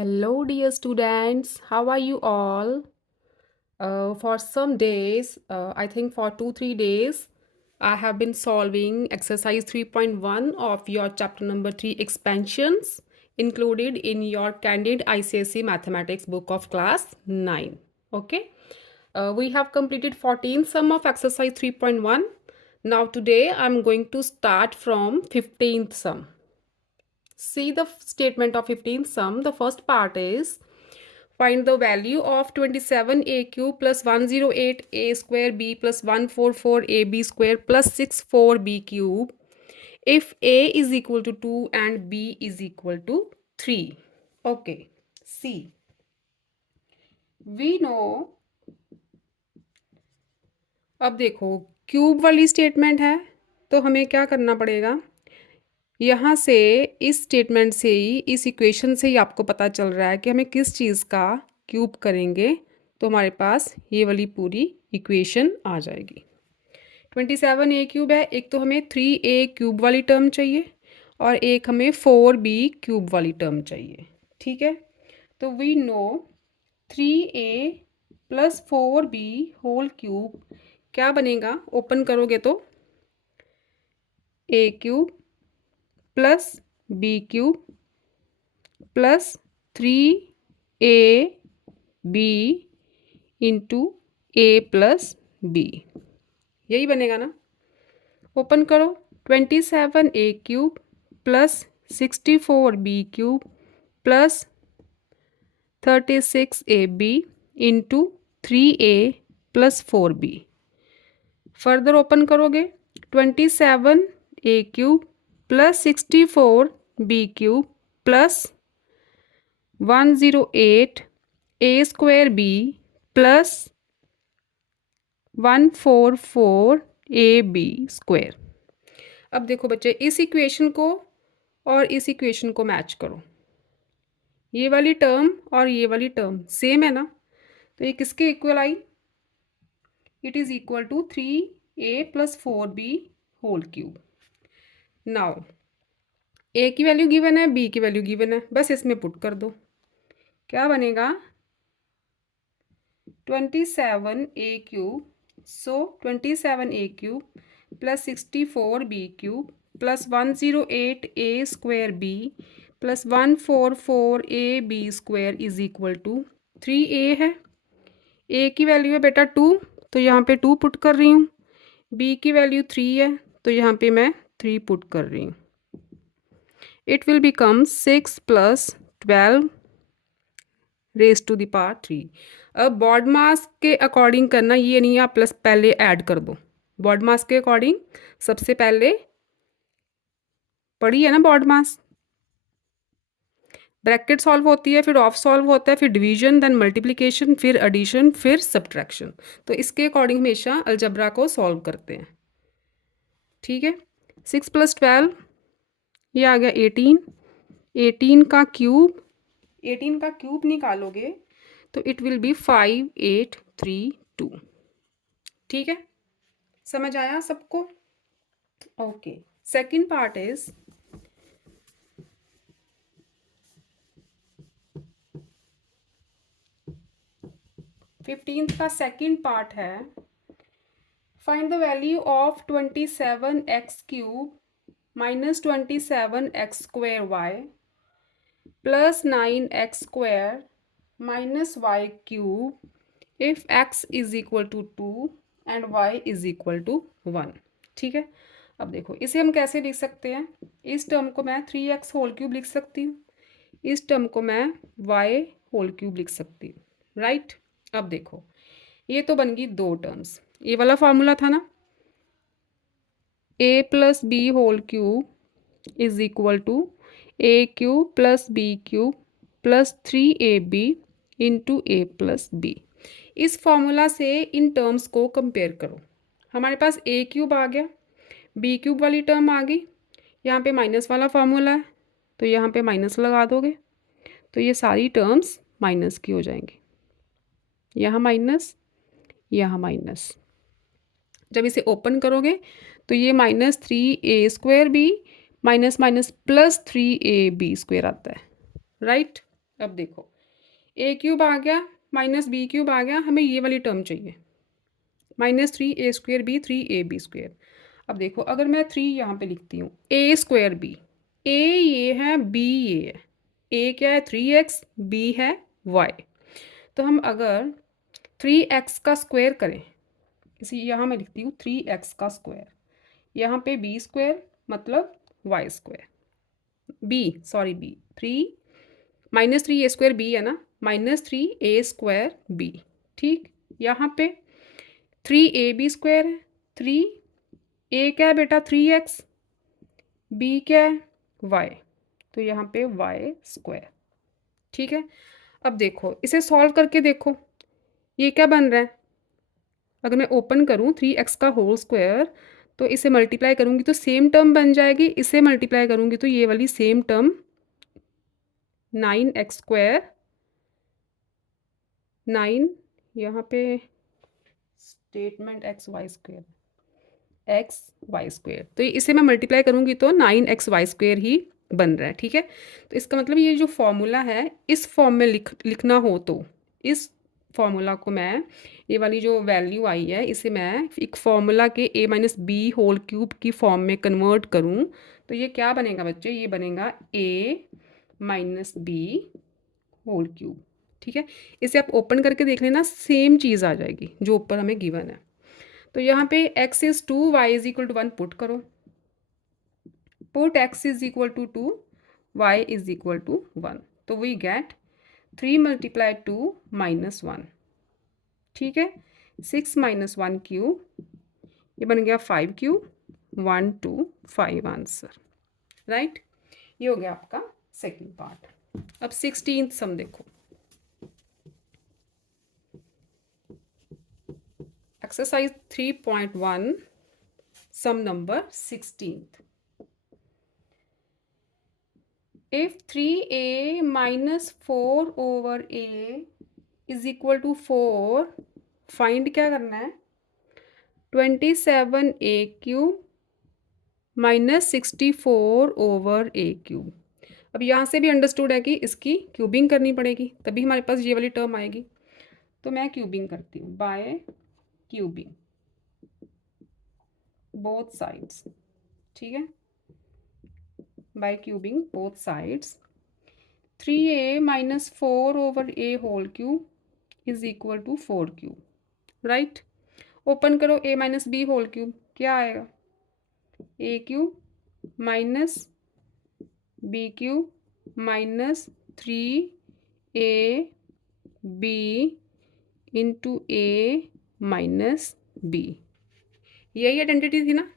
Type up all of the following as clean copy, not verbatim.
Hello, dear students. How are you all? For some days, I think for 2 3 days, I have been solving exercise 3.1 of your chapter number 3 expansions included in your Candid ICSE Mathematics book of class 9. Okay. We have completed 14th sum of exercise 3.1. Now today I'm going to start from 15th sum. See the statement of 15th sum. The first part is find the value of 27a cube plus 108a square b plus 144ab square plus 64b cube if a is equal to 2 and b is equal to 3. Okay, see, we know, अब देखो cube वाली statement है तो हमें क्या करना पड़ेगा, यहाँ से इस स्टेटमेंट से ही, इस इक्वेशन से ही आपको पता चल रहा है कि हमें किस चीज़ का क्यूब करेंगे तो हमारे पास ये वाली पूरी इक्वेशन आ जाएगी। 27a क्यूब है, एक तो हमें 3a क्यूब वाली टर्म चाहिए और एक हमें 4b क्यूब वाली टर्म चाहिए। ठीक है, तो we know 3a plus 4b whole cube क्या बनेगा, ओपन करोगे तो a cube plus B cube plus 3ab into A plus B, यही बनेगा ना। ओपन करो, 27a cube plus 64b cube plus 36ab into 3a plus 4b। Further open करोगे 27a cube plus 64b cube plus 108a square b plus 144ab square. अब देखो बच्चे, इस equation को और इस इक्वेशन को मैच करो, ये वाली टर्म और ये वाली टर्म सेम है ना, तो ये किसके इक्वल आई, it is equal to 3a plus 4b whole cube. Now A की वैल्यू गिवन है, बी की वैल्यू गिवन है, बस इसमें पुट कर दो, क्या बनेगा 27a cube, so 27a cube plus 64b cube plus 108a square b plus 144ab square is equal to 3a है। a की वैल्यू है बेटा 2, तो यहाँ पे 2 पुट कर रही हूँ। b की वैल्यू 3 है, तो यहाँ पे मैं 3 पुट कर रही हूँ। It will become 6 plus 12 raise to the power 3। अब बॉड मास के अकॉर्डिंग करना, ये नहीं आप प्लस पहले ऐड कर दो, बॉड मास के अकॉर्डिंग सबसे पहले पढ़ी है ना बॉड मास, ब्रैकेट सॉल्व होती है, फिर ऑफ सॉल्व होता है, फिर डिवीजन, देन मल्टीप्लिकेशन, फिर एडिशन, फिर सब्ट्रैक्शन। तो इसके अकॉर्डिंग हमेशा अलजबरा को सॉल्व करते हैं। ठीक है, 6 प्लस 12 ये आ गया 18, 18 का क्यूब, 18 का क्यूब निकालोगे तो इट विल बी 5832। ठीक है, समझ आया सबको? Okay, second part is 15th का सेकंड पार्ट है, find the value of 27x cube minus 27x square y plus 9x square minus y cube if x is equal to 2 and y is equal to 1। ठीक है, अब देखो इसे हम कैसे लिख सकते हैं, इस टर्म को मैं 3x होल क्यूब लिख सकती हूँ, इस टर्म को मैं y होल क्यूब लिख सकती हूँ, राइट। अब देखो ये तो बन गई दो टर्म्स, ये वाला फार्मूला था ना, a plus b whole cube is equal to a cube plus B cube plus 3ab into A plus b. इस फॉर्मूला से इन टर्म्स को कंपेयर करो, हमारे पास a क्यूब आ गया, b क्यूब वाली टर्म आ गई, यहाँ पे माइनस वाला फार्मूला है तो यहाँ पे माइनस लगा दोगे तो ये सारी टर्म्स माइनस की हो जाएंगी, यहाँ माइनस, यहाँ माइनस। जब इसे ओपन करोगे तो ये -3a square b minus minus plus 3ab square आता है, राइट। अब देखो ए क्यूब आ गया माइनस बी क्यूब आ गया, हमें ये वाली टर्म चाहिए -3a² बी 3ab²। अब देखो अगर मैं 3 यहाँ पे लिखती हूँ a² बी, a ये है b ये है, a क्या है 3x, b है y। तो हम अगर 3x का स्क्वायर करें, इसी यहाँ मैं लिखती हूँ 3x का स्क्वायर, यहाँ पे b² मतलब y², b sorry b 3 -3a² b है ना, -3a² b। ठीक, यहाँ पे 3ab² है, 3 a क्या है बेटा 3x, b क्या है y, तो यहाँ पे y²। ठीक है, अब देखो इसे सॉल्व करके देखो ये क्या बन रहा है। अगर मैं ओपन करूँ 3x का होल स्क्वायर तो इसे मल्टीप्लाई करूँगी तो सेम टर्म बन जाएगी, इसे मल्टीप्लाई करूँगी तो ये वाली सेम टर्म 9x², 9 यहाँ पे स्टेटमेंट x y², तो इसे मैं मल्टीप्लाई करूँगी तो 9xy² ही बन रहा है। ठीक है, तो इसका मतलब ये जो फॉर्मूला है इस फॉर्म में लिखना हो तो इस फॉर्मूला को मैं, ये वाली जो वैल्यू आई है इसे मैं एक फॉर्मूला के a-b² की फॉर्म में कन्वर्ट करूँ तो ये क्या बनेगा बच्चे, ये बनेगा a-b²। ठीक है, इसे आप ओपन करके देख लेना, सेम चीज़ आ जाएगी जो ऊपर हमें गिवन है। तो यहाँ पे x is 2 y is equal to 1 put करो, put x is equal to 2 y is equal to 1, तो वी गेट 3 × 2 -1। ठीक है, 6 - 1 क्यूब, ये बन गया 5 क्यूब, 1 2 5 आंसर। राइट, ये हो गया आपका सेकंड पार्ट। अब 16th सम देखो, exercise 3.1 sum number 16th। If 3a minus 4/a is equal to 4, find क्या करना है, 27a³ माइनस 64/a³। अब यहाँ से भी अंडरस्टूड है कि इसकी क्यूबिंग करनी पड़ेगी तभी हमारे पास ये वाली टर्म आएगी। तो मैं क्यूबिंग करती हूँ बाय क्यूबिंग बोथ साइड्स। ठीक है, by cubing both sides 3a minus 4/a³ is equal to 4³ right. Open करो a-b³, क्या आएगा a³ minus b³ minus 3ab into a minus b, यही आइडेंटिटी थी ना।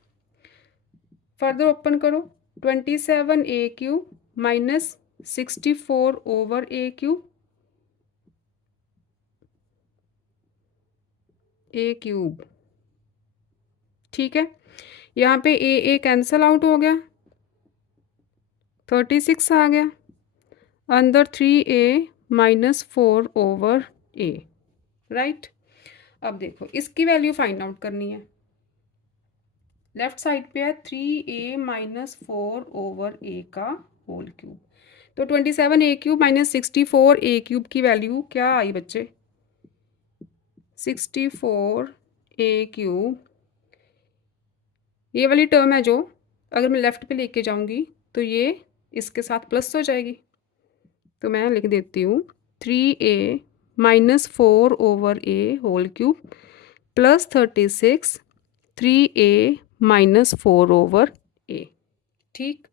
फर्दर ओपन करो 27a³ माइनस 64/a³ a³। ठीक है, यहाँ पे a कैंसल आउट हो गया, 36 आ गया, अंदर 3a माइनस 4/a। राइट, अब देखो इसकी वैल्यू फाइंड आउट करनी है। लेफ्ट साइड पे है 3a माइनस 4/a का होल क्यूब, तो 27a³ माइनस 64a³ की वैल्यू क्या आई बच्चे, 64a³। ये वाली टर्म है जो अगर मैं लेफ़्ट पे लेके जाऊंगी तो ये इसके साथ प्लस हो जाएगी, तो मैं लिख देती हूँ 3a minus 4/a whole cube plus 36 3a minus 4/a। ठीक,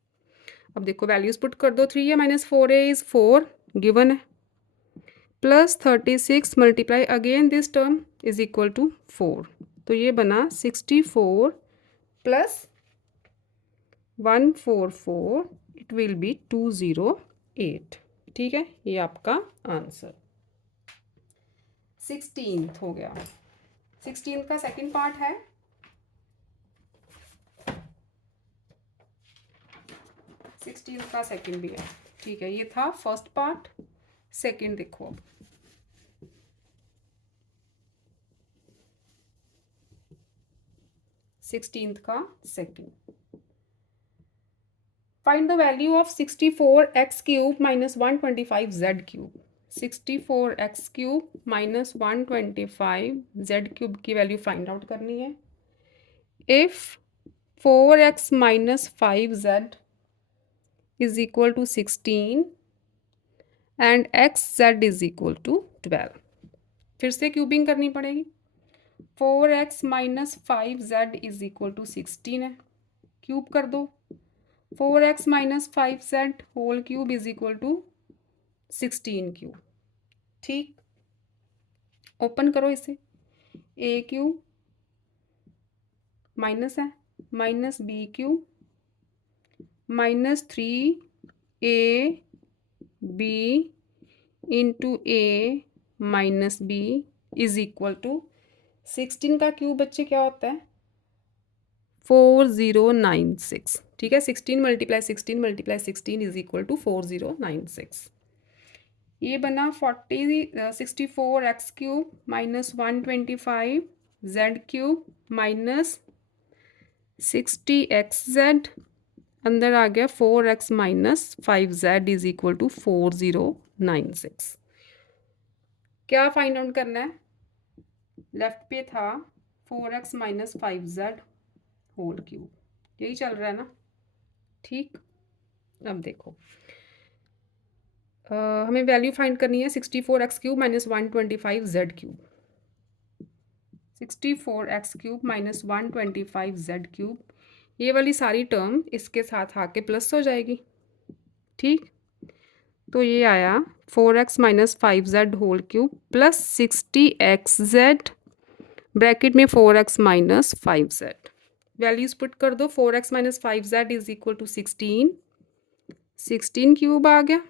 अब देखो वैल्यूज पुट कर दो, 3a minus 4a is 4 given है, plus 36 multiply again this term is equal to 4, तो ये बना 64 प्लस 144, इट विल बी 208। ठीक है, ये आपका आंसर 16th हो गया। 16th का सेकंड पार्ट है, का सेकंड भी है। ठीक है, ये था फर्स्ट पार्ट, सेकंड देखो अब। सिक्सटीन्थ का second, Find the value of 64x cube minus 125z cube. 64x cube minus 125z cube की वैल्यू फाइंड आउट करनी है. If 4x minus 5z is equal to 16 and xz is equal to 12. फिर से cubing करनी पड़ेगी. 4x minus 5z is equal to 16 है, cube कर दो. 4x minus 5z whole cube is equal to 16 cube. ठीक, ओपन करो इसे. ए क्यूब माइनस है, minus b cube minus 3 b into a minus b is equal to 16 का cube बच्चे क्या होता है? 4096. ठीक है, 16 multiply 16 multiply 16 is equal to 4096. ये बना 64x cube minus 125z cube minus 60xz, अंदर आ गया 4x minus 5z is equal to 4096. क्या फाइंड आउट करना है? लेफ्ट पे था 4x minus 5z whole cube, यही चल रहा है ना. ठीक, अब देखो हमें वैल्यू फाइंड करनी है 64x cube minus 125z cube. 64x cube minus 125z cube, ये वाली सारी टर्म इसके साथ आके प्लस हो जाएगी. ठीक, तो ये आया 4x minus 5z whole cube plus 60xz bracket में 4x minus 5z. Values put कर दो. 4x minus 5z is equal to 16 cube आ गया.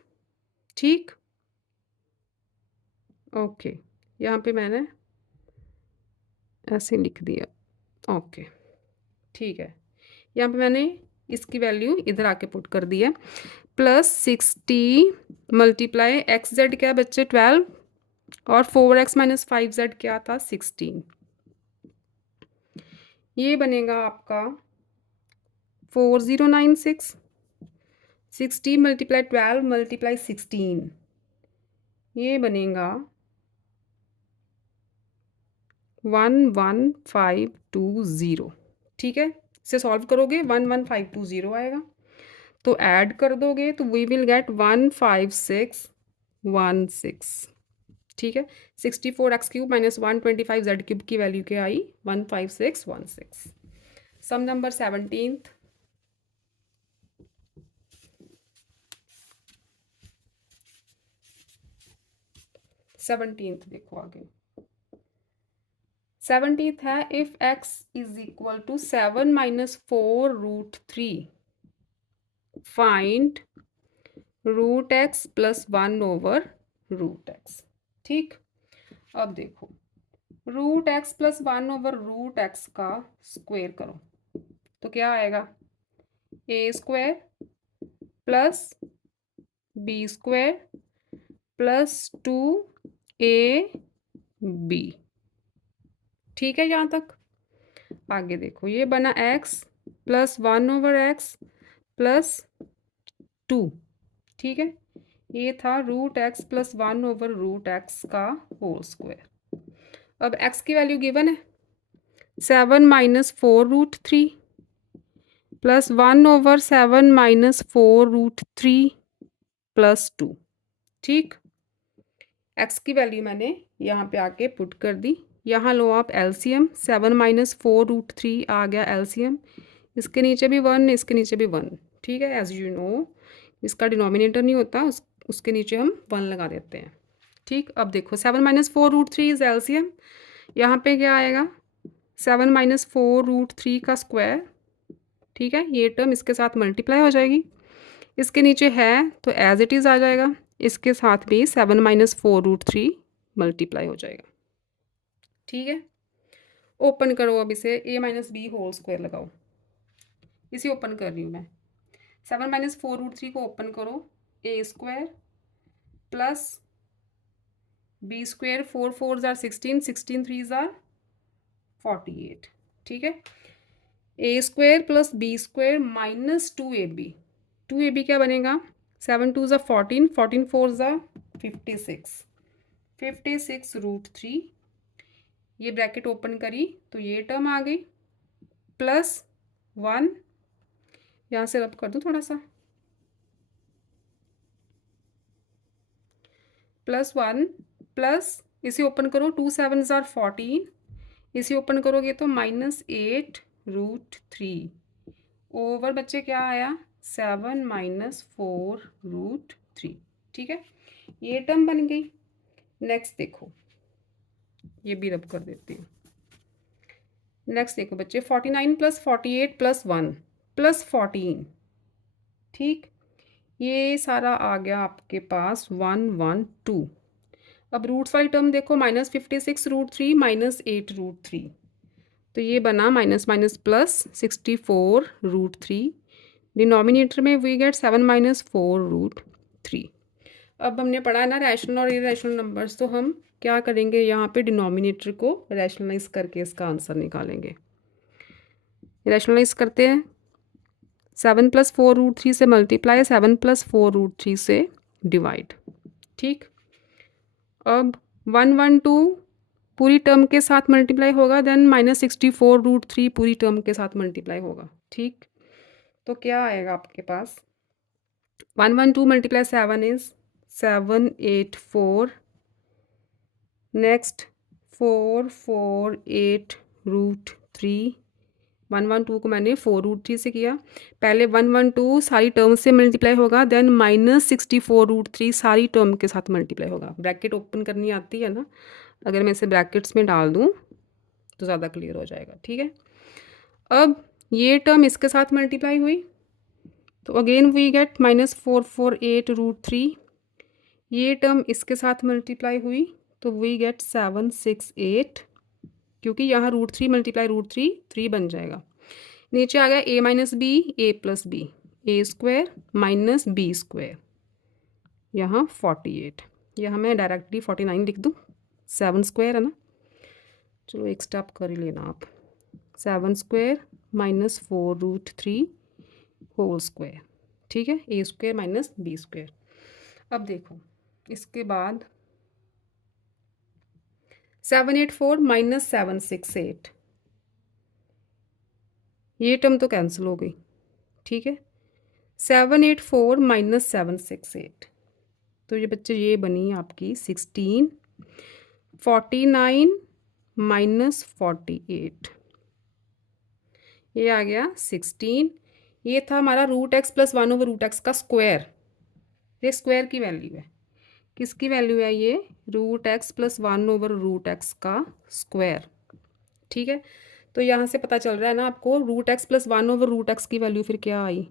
ठीक, ओके, यहाँ पे मैंने ऐसे लिख दिया. ओके, ठीक है, यहाँ पे मैंने इसकी वैल्यू इधर आके पुट कर दी है. प्लस 60 मल्टीप्लाई एक्स जेड क्या बच्चे 12 और 4x माइनस 5z क्या था 16. ये बनेगा आपका 4096. 60 मल्टीप्लाई 12 मल्टीप्लाई 16, ये बनेगा 11520. ठीक है, इसे सॉल्व करोगे 11520 आएगा. तो ऐड कर दोगे तो वी विल गेट 15616. ठीक है, 64x cube minus 125z cube की वैल्यू क्या आई? 15616. सम नंबर 17th देखो आगे. 17th है if x is equal to 7 minus 4 root 3 find root x plus 1 over root x. ठीक, अब देखो root x plus 1 over root x का स्क्वायर करो तो क्या आएगा? A square plus B square plus 2ab. ठीक है, यहाँ तक. आगे देखो ये बना x plus 1 over x plus 2. ठीक है, ये था root x plus 1 over root x का होल स्क्वायर. अब x की वैल्यू गिवन है 7 minus 4 root 3 plus 1 over 7 minus 4 root 3 plus 2. ठीक, x की वैल्यू मैंने यहाँ पे आके पुट कर दी. यहाँ लो आप एलसीएम. 7 माइनस 4 रूट 3 आ गया एलसीएम. इसके नीचे भी 1, इसके नीचे भी 1. ठीक है, एज यू नो इसका डिनोमिनेटर नहीं होता, उसके नीचे हम 1 लगा देते हैं. ठीक, अब देखो 7 माइनस 4 रूट 3 इज एलसीएम. यहाँ पे क्या आएगा? 7 माइनस 4 रूट 3 का स्क्वायर. ठीक है, ये टर्म इसके साथ मल्टीप्लाई हो जाएगी. इसके नीचे है तो एज इट इज़ आ जाएगा. इसके साथ भी 7 माइनस 4 रूट 3 मल्टीप्लाई हो जाएगा. ठीक है, ओपन करो अब इसे. ए माइनस बी होल स्क्वायर लगाओ. इसे ओपन कर रही हूँ मैं. 7 माइनस 4 रूट 3 को ओपन करो. A square plus B square 4 4 जार 16 16 3 जार 48. ठीक है, A square plus B square minus 2ab 2ab क्या बनेगा, 7 2 ज़ा 14, 14 4 ज़ा 56, 56 रूट 3, ये ब्रैकेट ओपन करी तो ये टर्म आ गई, प्लस 1, यहाँ से रब कर दूँ थोड़ा सा, प्लस 1 प्लस इसे ओपन करो, 2 7 ज़ार 14, इसे ओपन करोगे तो -8 रूट 3 ओवर बच्चे क्या आया 7 -4 रूट 3। ठीक है, ये टर्म बन गई। नेक्स्ट देखो, ये भी रब कर देती हूँ। नेक्स्ट देखो बच्चे, 49 + 48 + 1 + 14, ठीक, ये सारा आ गया आपके पास 1 1 2। अब रूट्स वाली टर्म देखो, -56 रूट 3 -8 रूट 3, तो ये बना minus minus plus 64 root 3। Denominator में वी गेट 7 -4 रूट 3। अब हमने पढ़ा है ना रैशनल और इरेशनल नंबर्स, तो हम क्या करेंगे, यहाँ पे डिनोमिनेटर को रैशनलाइज करके इसका आंसर निकालेंगे। रैशनलाइज करते हैं, 7 + 4 रूट 3 से मल्टीप्लाई, 7 + 4 रूट 3 से डिवाइड। ठीक, अब 1 1 2 पूरी टर्म के साथ मल्टीप्लाई होगा, देन -64 रूट 3 पूरी टर्म के साथ मल्टीप्लाई होगा। ठीक, तो क्या आएगा आपके पास, 1 1 2 × 7 इज 7 8 4, नेक्स्ट 4 4 8 रूट 3, 1 1 2 को मैंने 4 रूट 3 से किया, पहले 1 1 2 सारी टर्म से मल्टीप्लाई होगा, देन -64 रूट 3 सारी टर्म के साथ मल्टीप्लाई होगा। ब्रैकेट ओपन करनी आती है ना, अगर मैं इसे ब्रैकेट्स में डाल दूँ तो ज़्यादा क्लियर हो जाएगा। ठीक है, अब ये टर्म इसके साथ मल्टीप्लाई हुई तो अगेन वी गेट -448 रूट 3, ये टर्म इसके साथ मल्टीप्लाई हुई तो वी गेट 768, क्योंकि यहाँ रूट 3 × रूट 3 3 बन जाएगा। नीचे आ गया a - b, a + b, a² - b², यहाँ 48, यहाँ मैं डायरेक्टली 49 लिख दूँ, 7² है ना, चलो एक स्टेप कर ही लेना आप, 7² - 4 रूट 3 होल स्क्वायर। ठीक है, a² - b²। अब देखो इसके बाद 784 - 768, ये टर्म तो कैंसिल हो गई। ठीक है, 784 - 768, तो ये बच्चे ये बनी आपकी 16, 49 - 48, ये आ गया 16, ये था हमारा √x + 1/√x का स्क्वायर, ये स्क्वायर की वैल्यू है, किसकी वैल्यू है ये, √x + 1/√x का स्क्वायर। ठीक है, तो यहाँ से पता चल रहा है ना आपको, √x + 1/√x की वैल्यू फिर क्या आई,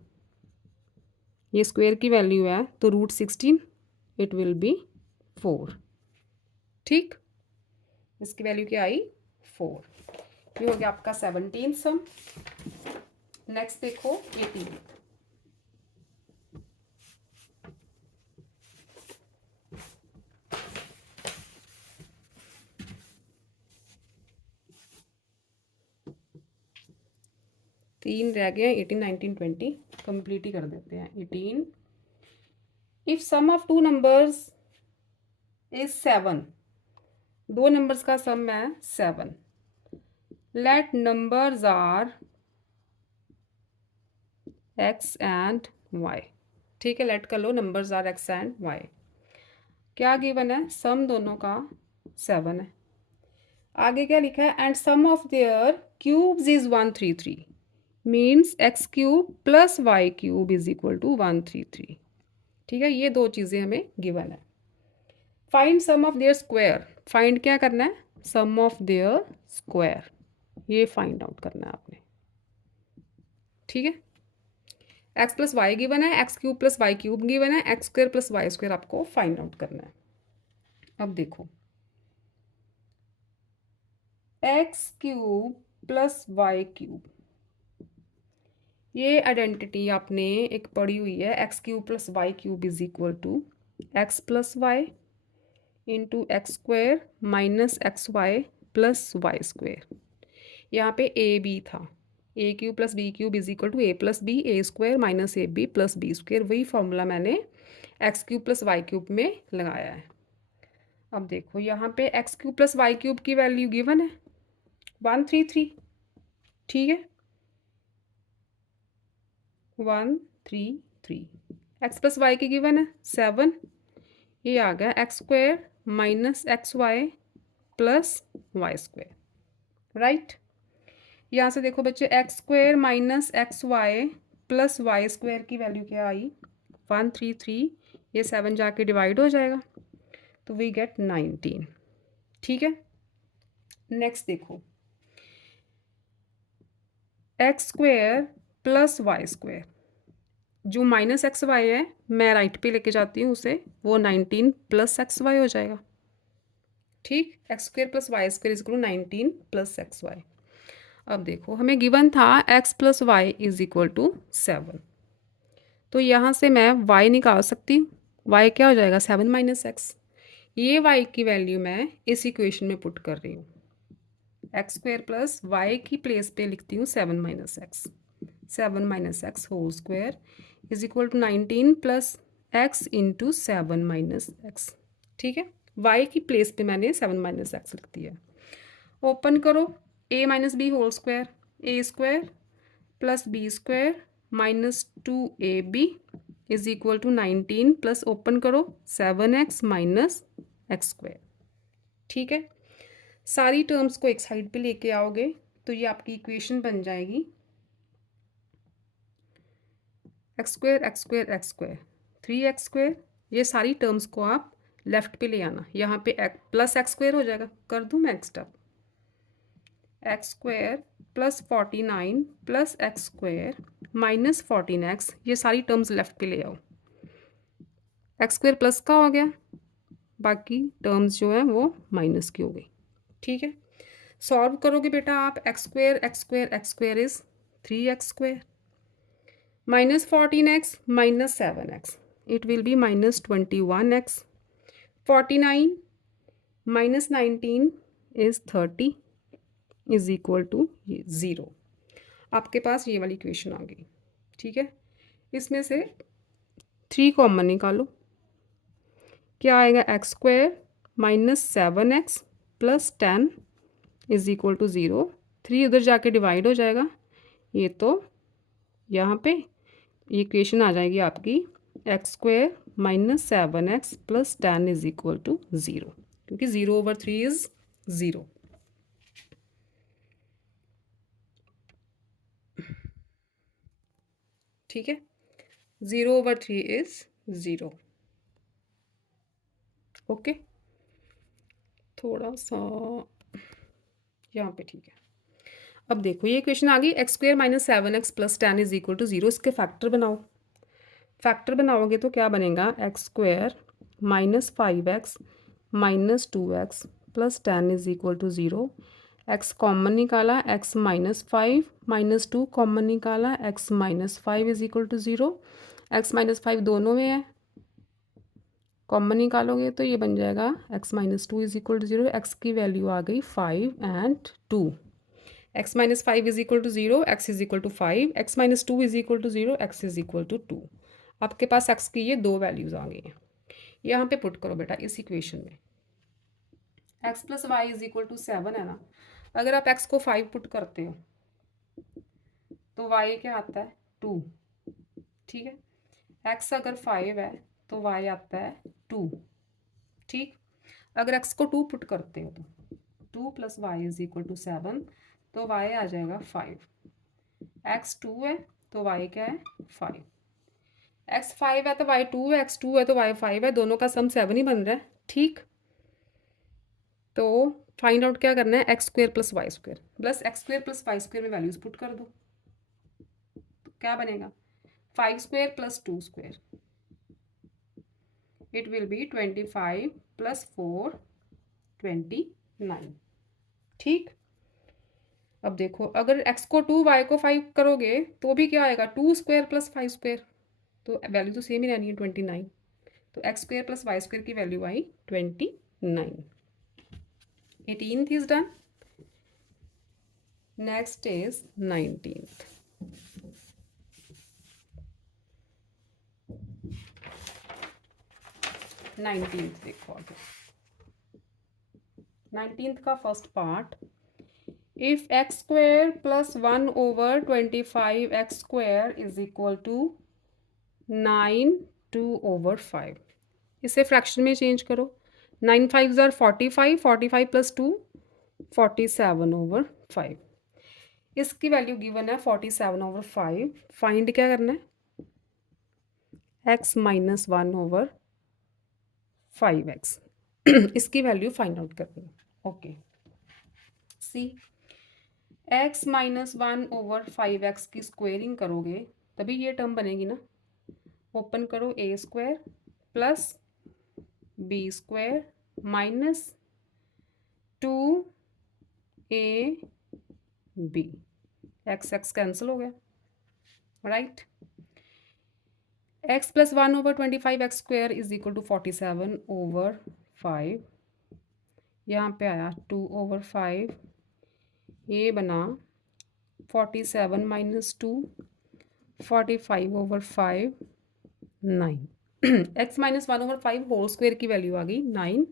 ये स्क्वायर की वैल्यू है तो √16 इट विल बी 4। ठीक, इसकी वैल्यू क्या आई 4। ये हो गया आपका 17 सम। नेक्स्ट देखो 18, तीन रह गए, 18 19 20 कंप्लीट ही कर देते हैं। 18, if sum of two numbers is 7, दो नंबर्स का सम है 7, let numbers are x and y। ठीक है, लेट कर लो, numbers are x and y, क्या गिवन है, सम दोनों का 7 है। आगे क्या लिखा है, and sum of their cubes is 133, means x³ + y³ is equal to 133। ठीक है, ये दो चीज़ें हमें गिवन है। Find sum of their square, find क्या करना है, सम ऑफ देयर स्क्वायर, ये फाइंड आउट करना है आपने। ठीक है, x + y गिवन है, x³ + y³ गिवन है, x² + y² आपको फाइंड आउट करना है। अब देखो x³ + y³, ये आइडेंटिटी आपने एक पढ़ी हुई है, x³ + y³ is equal to x + y into x² - xy + y²। यहाँ पे a b था, A cube plus B cube is equal to A plus B A square minus A B plus B square, वही formula मैंने x cube plus y cube में लगाया है। अब देखो यहाँ पे x cube plus y cube की वैल्यू गिवन है 133, ठीक है 133। एक्स प्लस वाई की गिवन है 7, ये आ गया x square minus x y plus y square, right. यहाँ से देखो बच्चे x square minus x y plus y square की वैल्यू क्या आई 133, ये 7 जाके डिवाइड हो जाएगा तो वी गेट 19, ठीक है। नेक्स्ट देखो x square plus y square, जो माइनस एक्स वाई है मैं राइट पे लेके जाती हूँ उसे, वो 19 प्लस एक्स वाई हो जाएगा, ठीक। X square plus y square is equal to 19 plus x y. अब देखो हमें गिवन था x plus y is equal to 7, तो यहाँ से मैं y निकाल सकती हूँ। y क्या हो जाएगा 7 माइनस एक्स, ये y की वैल्यू मैं इस इक्वेशन में पुट कर रही हूँ। एक्स स्क्वायर प्लस वाई की प्लेस पे लिखती हूँ 7 minus x, 7 minus x whole square is equal to 19 plus x into 7 minus x, ठीक है। y की प्लेस पे मैंने 7 माइनस एक्स लिख दिया। ओपन करो a minus b whole square, a square plus B square minus 2ab is equal to 19 plus open करो 7x minus x square, ठीक है। सारी टर्म्स को एक साइड पे लेके आओगे तो ये आपकी इक्वेशन बन जाएगी x square x square x square 3x square. ये सारी टर्म्स को आप लेफ्ट पे ले आना, यहाँ पे प्लस एक्स स्क्वायर हो जाएगा, कर दूँ मैं step, x square plus 49 plus x square minus 14x, ये सारी टर्म्स लेफ्ट पे ले आओ, एक्स स्क्वायर प्लस का हो गया, बाकी टर्म्स जो है वो माइनस की हो गई, ठीक है। सॉल्व करोगे बेटा आप x square x square x square is 3x square minus 14x minus 7x, it will be minus 21x, 49 minus 19 is 30 is equal to 0। आपके पास ये वाली इक्वेशन आ गई, ठीक है। इसमें से 3 कॉमन निकालो, क्या आएगा x square minus 7x plus 10 is equal to 0, 3 उधर जाके डिवाइड हो जाएगा, ये तो यहाँ पे ये इक्वेशन आ जाएगी आपकी x square minus 7x plus 10 is equal to 0, क्योंकि 0/3 इज 0, ठीक है। 0/3 इज 0, ओके। थोड़ा सा यहाँ पे ठीक है। अब देखो ये इक्वेशन आ गई x square minus 7x plus 10 is equal to 0, इसके फैक्टर बनाओ। फैक्टर बनाओगे तो क्या बनेगा x square minus 5x minus 2x plus 10 is equal to 0, x common निकाला, एक्स माइनस 5 माइनस 2 कॉमन निकाला, x minus 5 is equal to 0, x minus 5 दोनों में है, कॉमन निकालोगे तो ये बन जाएगा x minus 2 is equal to 0, x की वैल्यू आ गई 5 and 2, x minus 5 is equal to 0, x is equal to 5, x minus 2 is equal to 0, x is equal to 2। आपके पास एक्स की ये 2 वैल्यूज़ आ गई हैं, यहाँ पे पुट करो बेटा इस इक्वेशन में, x plus y is equal to 7 है ना, अगर आप एक्स को 5 पुट करते हो तो वाई क्या आता है 2, ठीक है। एक्स अगर 5 है तो वाई आता है 2, ठीक। अगर एक्स को 2 पुट करते हो तो 2 plus y is equal to 7, तो वाई आ जाएगा 5, एक्स 2 है तो वाई क्या है 5, एक्स 5 है तो वाई 2 है, एक्स 2 है तो वाई 5 है, दोनों का सम 7 ही बन रहा है, ठीक। तो फाइंड आउट क्या करना है x square plus y square, plus x square plus y square में वैल्यूज पुट कर दो, तो क्या बनेगा 5 square plus 2 square, it will be 25 plus 4 29, ठीक। अब देखो अगर x को 2 y को 5 करोगे तो भी क्या आएगा 2 स्क्वायर प्लस 5 स्क्वायर, तो वैल्यू तो सेम ही रहनी है 29, तो x square plus y square की वैल्यू आई 29। 18th is done. Next is 19th। 19th देखो आगे। 19th का first part, if x square plus 1/25 x² is equal to 9 2/5। इसे फ्रैक्शन में चेंज करो। 9 5 ज़ार 45, 45 + 2 47/5। इसकी वैल्यू गिवन है 47/5। फाइंड क्या करना है, x - 1/5x। इसकी वैल्यू फाइंड आउट करनी है। ओके, सी x - 1/5x की स्क्वेयरिंग करोगे तभी ये टर्म बनेगी ना। ओपन करो, a² plus b² minus 2ab। x cancel हो गया, right. x + 1/25x² is equal to 47/5। यहाँ पे आया 2/5, ये बना 47 - 2 45/5 9। x - 1/5 होल स्क्वायर की वैल्यू आ गई 9।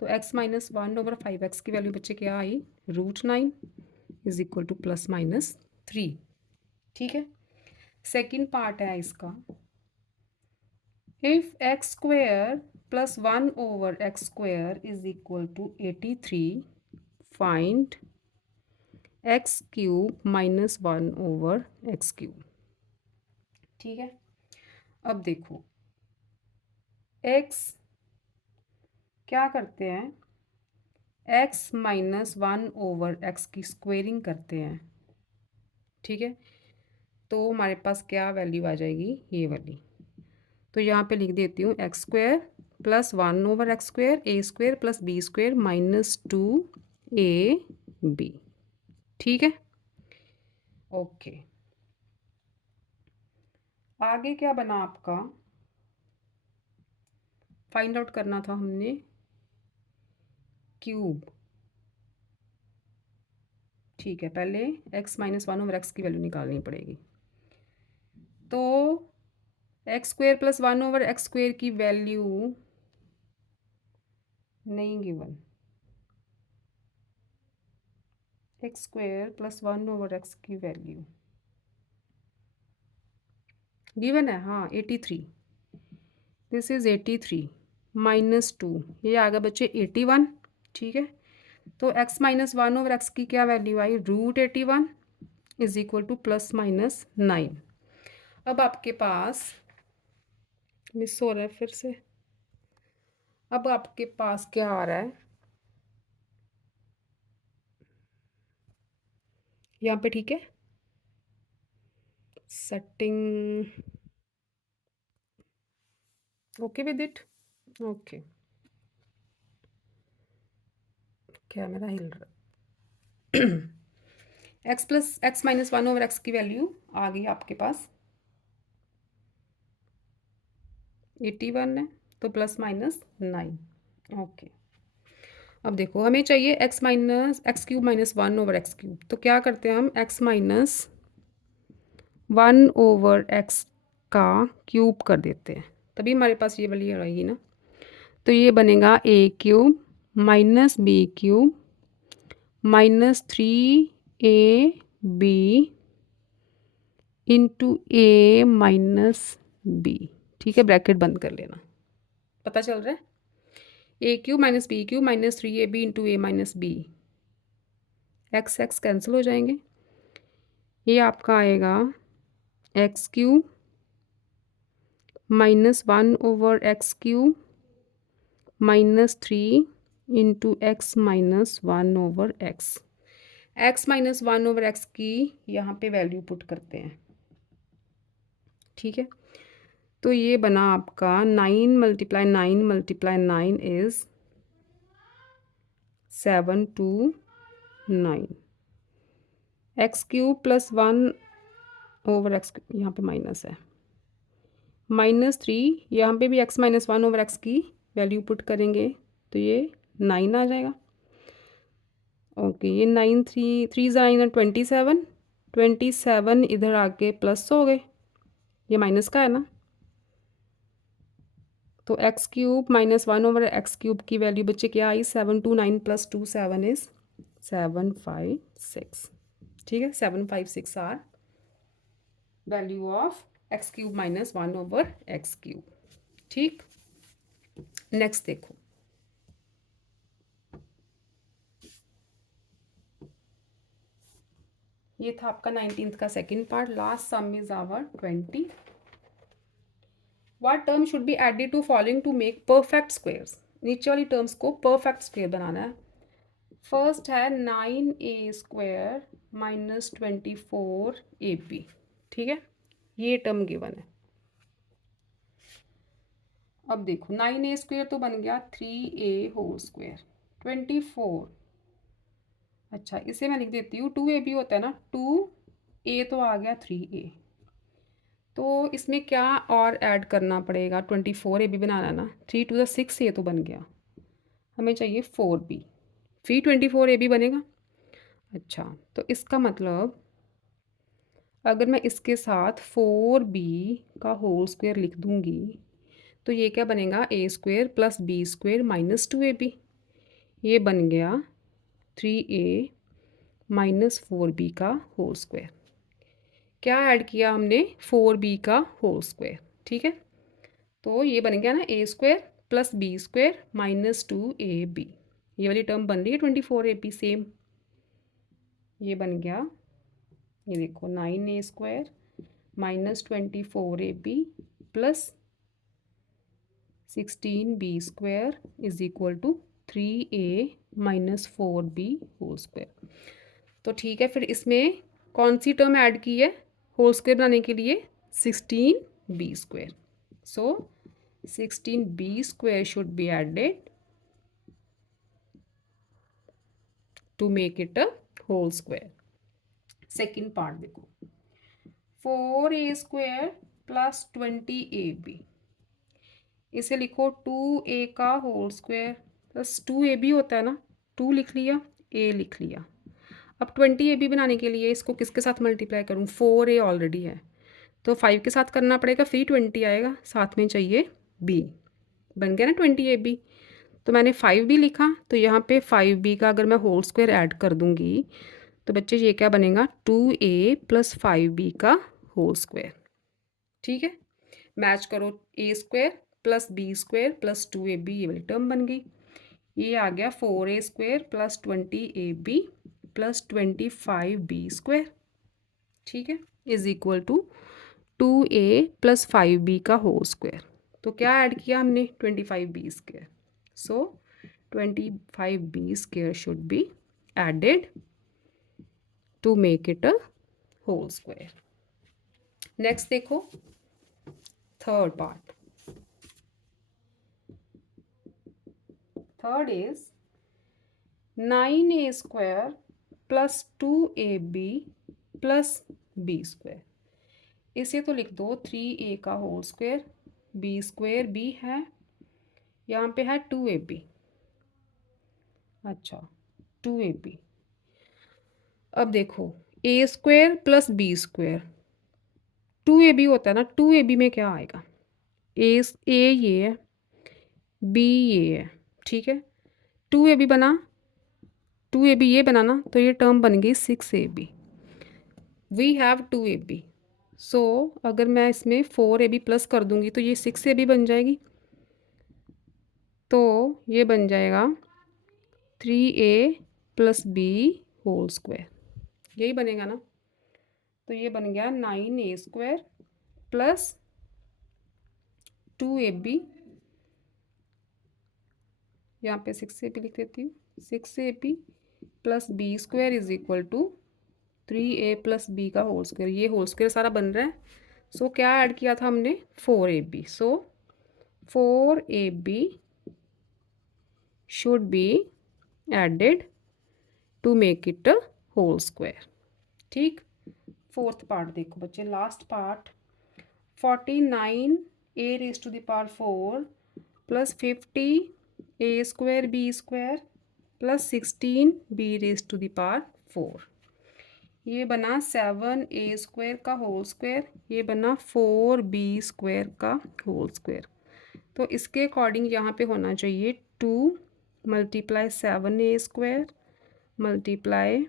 तो x - 1/5x की वैल्यू बच्चे क्या आई, √9 इज इक्वल टू ±3। ठीक है, सेकेंड पार्ट है इसका, if x² + 1/x² is equal to 83 find x³ - 1/x³। ठीक है, अब देखो x क्या करते हैं, x - 1/x की स्क्वेयरिंग करते हैं। ठीक है, तो हमारे पास क्या वैल्यू आ जाएगी, ये वाली। तो यहाँ पे लिख देती हूँ x² + 1/x² a² + b² minus 2ab। ठीक है, ओके। आगे क्या बना आपका, फाइंड आउट करना था हमने क्यूब। ठीक है, पहले x - 1/x की वैल्यू निकालनी पड़ेगी। तो x² + 1/x² की वैल्यू नहीं गिवन, x² + 1/x की वैल्यू गिवन है, हाँ 83। दिस इज 83 माइनस 2, ये आ गया बच्चे 81। ठीक है, तो x - 1/x की क्या वैल्यू आई, √81 इज इक्वल टू ±9। अब आपके पास मिस हो रहा है फिर से, अब आपके पास क्या आ रहा है यहाँ पे। ठीक है, setting okay with it, okay. Camera हिल रहा है। x - 1/x की वैल्यू आ गई आपके पास 81 है, तो ±9। ओके, अब देखो हमें चाहिए x - x³ - 1/x³। तो क्या करते हैं हम, x - 1/x का क्यूब कर देते हैं, तभी हमारे पास ये वाली आएगी ना। तो ये बनेगा a³ - b³ -3ab into a - b। ठीक है, ब्रैकेट बंद कर लेना, पता चल रहा है। a³ - b³ -3ab into a - b, x cancel हो जाएंगे। ये आपका आएगा x³ - 1/x³ -3 into x - 1/x। x - 1/x की यहाँ पे वैल्यू पुट करते हैं। ठीक है, तो ये बना आपका 9 × 9 × 9 इज 729। x³ + 1/x, यहाँ पे माइनस है, -3, यहाँ पे भी x - 1/x की वैल्यू पुट करेंगे तो ये 9 आ जाएगा। ओके, ये 9 3 3 9 और 27, 27 इधर आके प्लस हो गए, ये माइनस का है ना, तो एक्स क्यूब माइनस 1/x³ की वैल्यू बच्चे क्या आई, 729 + 2 7 इज़ 756। ठीक है, 756 are value of x³ minus 1/x³। ठीक, नेक्स्ट देखो, ये था आपका 19th का second part. Last sum is our 20। What term should be added to following to make perfect squares. नीचे वाली टर्म्स को परफेक्ट स्क्वेयर बनाना है। फर्स्ट है 9a² माइनस 24ab। ठीक है, ये टर्म गिवन है। अब देखो 9a² तो बन गया 3a² 24, अच्छा इसे मैं लिख देती हूँ 2ab होता है ना, 2a तो आ गया 3a, तो इसमें क्या और ऐड करना पड़ेगा, 24ab बनाना ना, 3 टू द 6a तो बन गया, हमें चाहिए 4b, फिर 24ab बनेगा। अच्छा, तो इसका मतलब अगर मैं इसके साथ 4b का होल स्क्वायर लिख दूंगी तो ये क्या बनेगा, a² + b² माइनस 2ab, ये बन गया 3a माइनस 4b का होल स्क्वायर। क्या ऐड किया हमने, 4b का होल स्क्वायर। ठीक है, तो ये बन गया ना a² + b² माइनस 2ab, ये वाली टर्म बन रही है 24ab सेम, ये बन गया, ये देखो 9a² minus 24ab plus 16b² is equal to 3a minus 4b whole square. तो ठीक है, फिर इसमें कौन सी टर्म ऐड की है होल स्क्वायर बनाने के लिए, 16b²। So 16b² should be added to make it a whole square. Second part देखो, 4a² + 20ab, इसे लिखो 2a का होल स्क्वायर प्लस 2ab होता है ना, 2 लिख लिया, a लिख लिया। अब 20ab बनाने के लिए इसको किसके साथ मल्टीप्लाई करूँ, 4a ऑलरेडी है तो 5 के साथ करना पड़ेगा, फिर 20 आएगा, साथ में चाहिए b, बन गया ना 20ab। तो मैंने 5b लिखा, तो यहाँ पे 5b का अगर मैं होल स्क्वायर ऐड कर दूँगी तो बच्चे ये क्या बनेगा, 2a + 5b का होल स्क्वायर। ठीक है, मैच करो, a² + b² + 2ab, ये वाली टर्म बन गई। ये आ गया 4a² + 20ab + 25b²। ठीक है, is equal to 2a + 5b का होल स्क्वायर। तो क्या ऐड किया हमने, 25b²। So 25b² should be added to make it a whole square. Next देखो, third part. Third is 9a² + 2ab + b²। इसे तो लिख दो 3a का होल स्क्वायर, b² भी है, यहाँ पे है 2ab। अच्छा 2ab, अब देखो a² + b², 2ab होता है ना, 2ab में क्या आएगा, a ये है, b ये है। ठीक है, 2ab बना, 2ab ये बनाना, तो ये टर्म बन गई 6ab। वी हैव 2ab, सो अगर मैं इसमें 4ab प्लस कर दूंगी तो ये 6ab बन जाएगी, तो ये बन जाएगा 3a + b होल स्क्वायर, यही बनेगा ना। तो ये बन गया 9a² + 2ab, यहाँ पे 6ab लिख देती हूँ, 6ab + b² is equal to 3a + b का होल स्क्वायर, ये होल स्क्वायर सारा बन रहा है। सो क्या ऐड किया था हमने, 4ab, so 4ab should be added to make it a whole square। ठीक, फोर्थ पार्ट देखो बच्चे, last part, 49a⁴ + 50a² b² plus 16b⁴। ये बना 7a² का होल स्क्वायर, ये बना 4b² का होल स्क्वायर। तो इसके अकॉर्डिंग यहाँ पे होना चाहिए 2 × 7a² multiply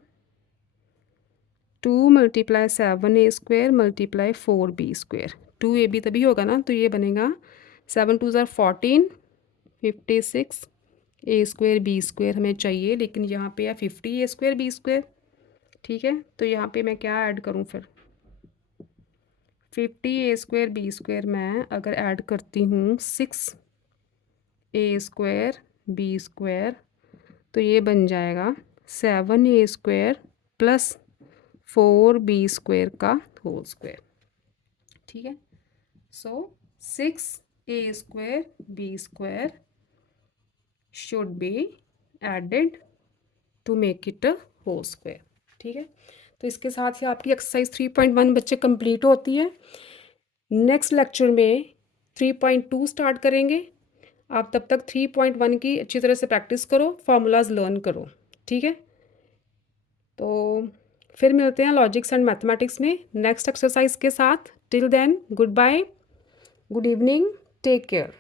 2 × 7a² multiply 4b²। 2ab तभी होगा ना, तो ये बनेगा 7 2 ज़ार 14 56 a² b² हमें चाहिए, लेकिन यहाँ पे है 50 a² b²। ठीक है, तो यहाँ पे मैं क्या ऐड करूँ फिर, 50 a² b² मैं अगर ऐड करती हूँ 6 a² b², तो ये बन जाएगा 7a² प्लस 4b² का होल स्क्वायर। ठीक है, so 6a² b² should be added to make it a whole square. ठीक है, तो इसके साथ ही आपकी एक्सरसाइज 3.1 बच्चे कंप्लीट होती है। नेक्स्ट लेक्चर में 3.2 स्टार्ट करेंगे। आप तब तक 3.1 की अच्छी तरह से प्रैक्टिस करो, फार्मूलाज लर्न करो। ठीक है, तो फिर मिलते हैं लॉजिक्स एंड मैथमेटिक्स में नेक्स्ट एक्सरसाइज के साथ। Till then goodbye, good evening, take care.